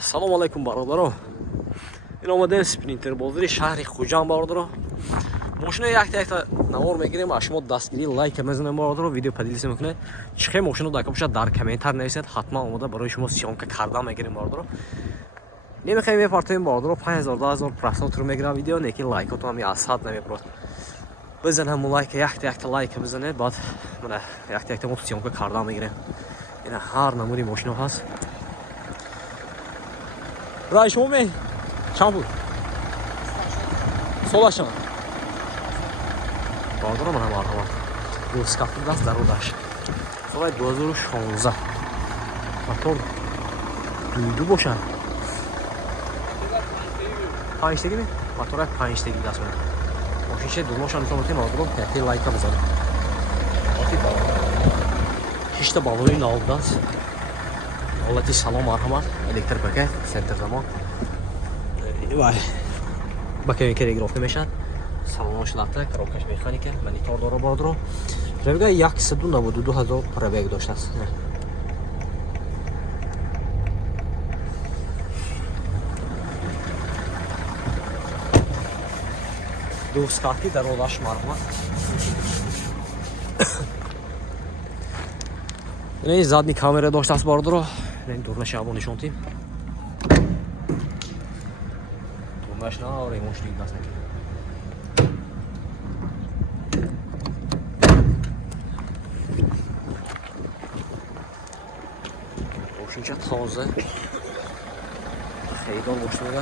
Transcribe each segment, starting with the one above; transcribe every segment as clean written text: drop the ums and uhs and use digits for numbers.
Assalomu alaykum barodaron. این اومدیم سپرینتر بازاری شهر خوجان باردارو. ماشین یک نوار میگیریم اشما دستگیری لایک میزنیم باردارو ویدیو پدیلیس میکنه. چه ماشین رو داکم شد در کامنتر نویسید حتما اومده برای شما سیامکه کردن میگیریم باردارو. نمیخوایم بپرتیم باردارو 5000 10000 پرسنت رو میگیرم ویدیو نکی لایکاتو هم از حد نمیپرد. بزنم لایک یک لایک بزنید بعد من یک مو سیامکه کردن میگیریم. این هر نمودی ماشین هست. رای شما می چند بود؟ سولاشان باردارم من هم آرها دوست کافی دست در رو داشت سوال 2016 موتور دو باشن 5 تگی می؟ موتور 5 تگی دست من ماشین شه دوناشان میتونم باردارم یکی لایک هم بزنم هیچ تا بالوی نالد است حالتی سلام مرحمت الکتر پکه سنتر زمان وای باکه که گرفته میشن سلامش لاته کروکش مکانیکه مانیتور داره باردارو پربگ 192,000 پربگ داشته است دو سکاتی در اولش مرحمت این زادنی کامera داشته است باردارو این دور نشابو نشون تیم ماشین ها ریموشنی دست نکنه ماشین چه تازه خیلی دار ماشین میگه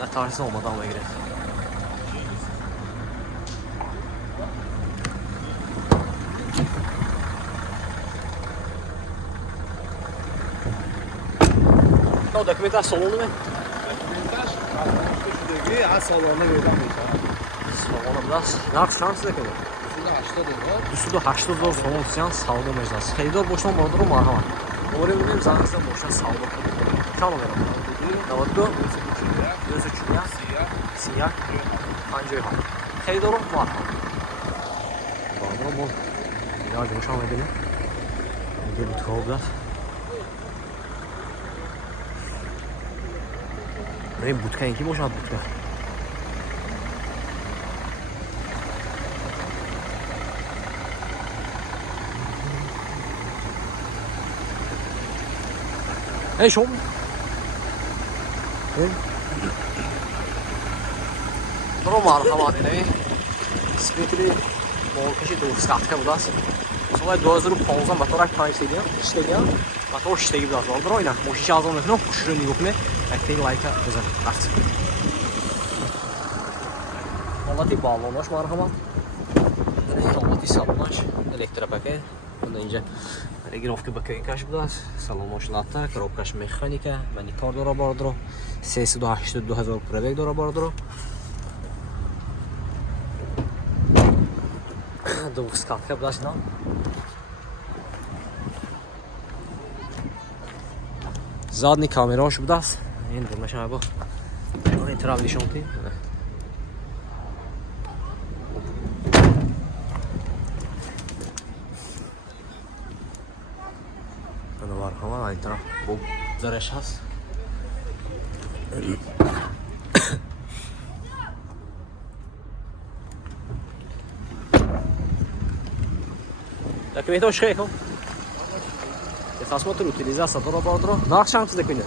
نه ترس آمده هم بگیره نه دکمنتاش سالونه می؟ از سالانه بیدم میشه سالانه دست نقص شانس نکنه 280,000 سوم سیان سالو میشه است خیلی دار باشم باردارو مرحمت دوباره میبینیم زنگسته ماشین سالو کنیم چند میرم 92 240 31 57 خیلی دارو مرحمت باردارو بول یا جمشان میبینیم اینجا بود خواب دست این بودکه اینکی باشد بودکه ای شما برو مرحمت اینه سپیتری مالکشی دوستکتکه بود است سال 2015 موتور 5 تگی موتور 6 تگی بود است برو اینا ماشین شازم میکنم خوش رو نگاه کنه یک لایک بزن رفت حالتی بالوناش مرحمت این حالتی سالوناش الکتر پکه اینجا رگیرافت بکینکش بود است سالوناش لاته کروبکش مکانیکه مانیتور داره باردارو 382,000 پربگ داره باردارو دو سکاتکه بود است نه زادنی کامراش بود است این درمشن با این طرف نشون تیم دوباره هم این طرف با زرش هست لكن يتوش خيكم تصمت الوتيليزاسا دورا باردرو ناخ شانس دكينه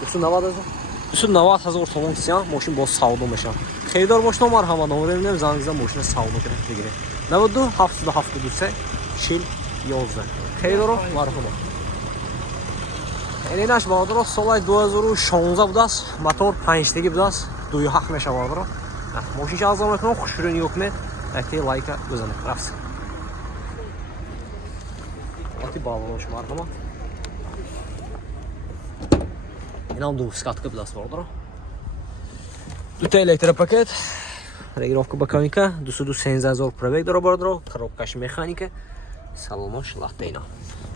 290,000 سوم سیان ماشین با ساودو میشه خیدار باش نمبر هم نمره میدم زنگزن ماشین ساودو کنه بگیره 92 773 40 11 خیدارو مرحبا اینش باردرو سال 2016 بود است موتور 5 تگی بود است 2.7 میشه باردرو ماشین شازم میکنم خوشرو نیو کنه یک لایک بزنید رفت وقتی باوروش مرحبا این هم دو سکاتکه بود است باردرو دو تا الکتر پاکت رگیرافت بکانیکه 213,000 پربگ داره باردرو کروبکش مکانیکه سلامش لاته اینا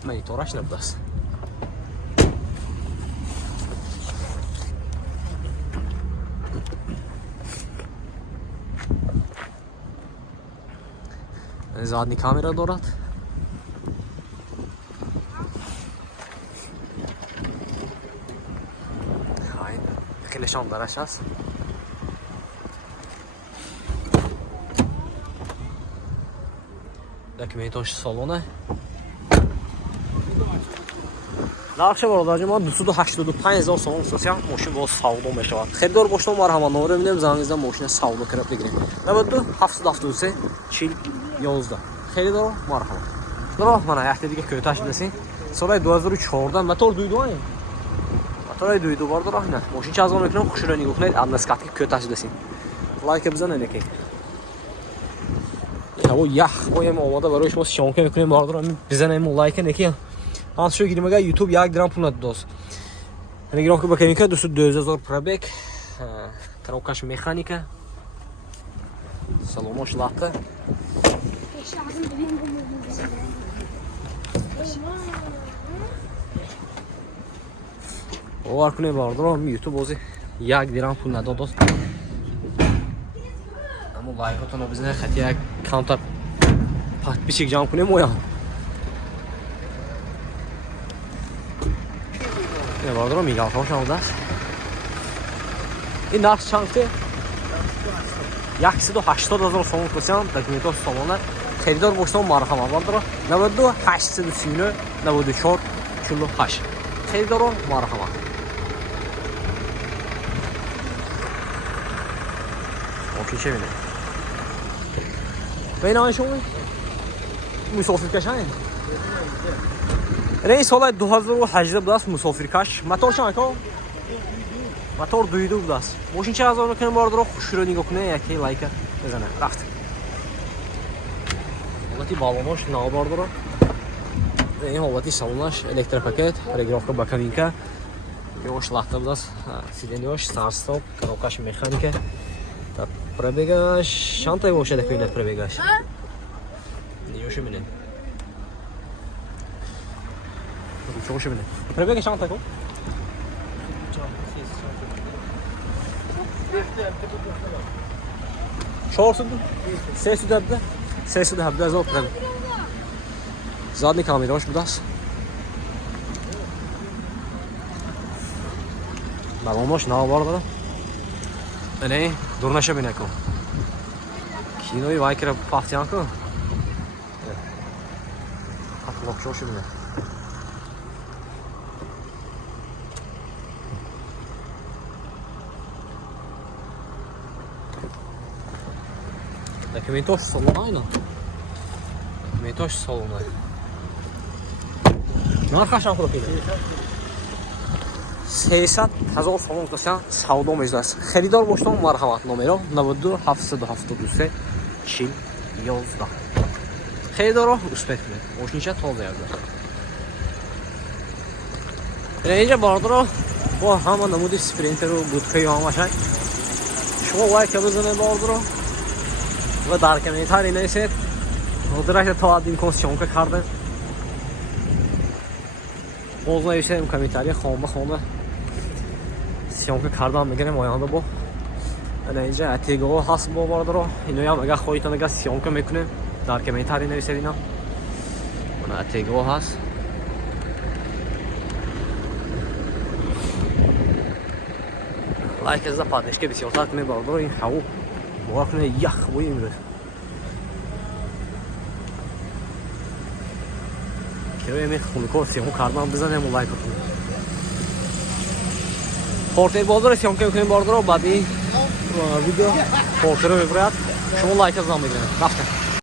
مانیتورش نبود است زادنی کامera دارد خیلی شام درش هست. داکیومنتاش سالونه. نقشه برادر ما 285,000 سوم سوسیا ماشین با ساودو میشود. خریدار باشم مرحبا نمره میدم زنگیزم ماشین ساودو کرد بگیریم. 92 773 40 11. خریدار مرحبا. درا من یه دیگه کوتاش دسین. سال 2014 موتور دویدوه. موتور دویدو بار درا نه. ماشین چه از اون میکنم خوشو نگاه کنید ادنس کاتی کوتاش دسین. لایک بزنید که. هوا یخ بایم آماده برایش ما شانکه میکنیم بار درا بزنیم لایک نکی. از شو گیریم اگه یوتیوب 1 درام پول نداست. نگیرم که بکنیم که 22000 پرابک. کراوکاش مکانیکا. سلامش لاته. باور کنید بار درام یوتیوب بازی 1 درام پول نداست. اما لایکاتون رو بزنید خاطر یک کانتر پات بیشک جام کنیم مویا. نه بار درام میگم خوش آمدید. این نقش چنده؟ 180,000 سوم پسیام داکیومنتاش سالونه. خریدار باشم مرحبا بار درام 92 839 94 48. خریدار مرحبا. اوکی چه بینه؟ بین آن شما مسافرکشان. رئیس سال 2018 بود مسافرکش. موتور چند موتور دویدو بود. ماشین چه هزار کنه بار درو خوش رو نگاه کنه یکی لایک بزنه. رفت. حالتی بالونش نابار درو. این حالتی سالونش الکتریپاکت رگرافka بکابینکا. یوش لخته بود. سیدنیوش start stop کراوکاش مکانیکه. تا پربگاش چند تا باشه دکوینه پربگاش. نیوش می‌بینه. چوش می‌بینه. پربگاش چند تا کو؟ چهار سود؟ سه سود هبده؟ سه سود هبده از آب پربگ. زادنی کامیراش بود است. بالونش نابار داره. نه دورنشه بینه کن. کینوی وای کرد پافتیان کن. حتی لکشوش بینه. Документош салонайна. Документош салонай. Нархашан хуракида. 300,000 сомон касан савдо меҷлас. Харидор боштам марҳамат номеро 92 773 40 11. Харидоро успех кунед. Мошинча тоза ярда. Инҷа бардоро бо ҳама намуди спринтеру будкаи ҳамашай. Шумо лайк бизанед бардоро. و در کمیتاری نیست ندارد تا این کنسیون که کرده باز نمیشه این کمیتاری خامه سیون که کردم میگم آینده با اینجا اتیگو هست با باردارو اینو هم اگه خواهیتان اگه سیون که میکنیم در کمیتاری نیست اینا اون اتیگو هست لایک از پادش که بسیار تاک می باردارو این هوا باور کنه یخ بوی میره که می خونکو سیمو کردم بزنم لایک کنید پورتر بازار سیمو که میکنیم باردارو بعدی ویدیو پورتر رو ببرید شما لایک از زمان بگیرید رفتم